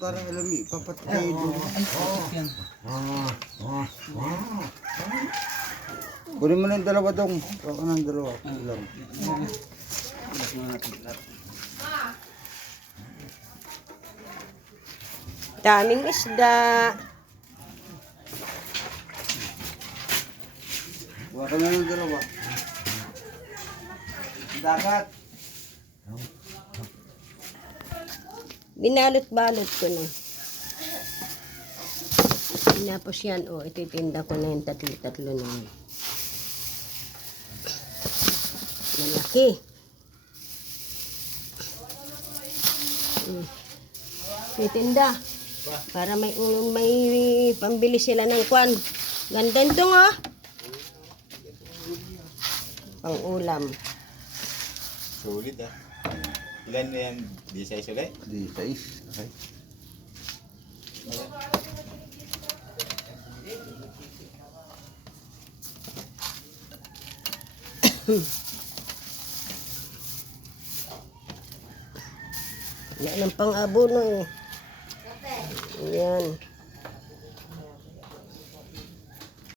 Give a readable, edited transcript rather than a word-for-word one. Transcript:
para alam mo, ipapatik kayo doon. Ay, yan. Kunin mo na yung dalawa dong. Ako ng dalawa. Ilang. Ilas muna natin lahat. Daming isda. Kuha ka na ng dalawa. Dagat. Binalot-balot ko na. Tapos yan, ititinda ko na yung tatlo na yun. Malaki. Titinda. Para may pambili sila ng kwan. Ganda ito nga. Pang ulam. Sulit ah. Ilan na yan? Di size ulit? Di, sais. Okay. Yan ang pang-abono eh. Yan.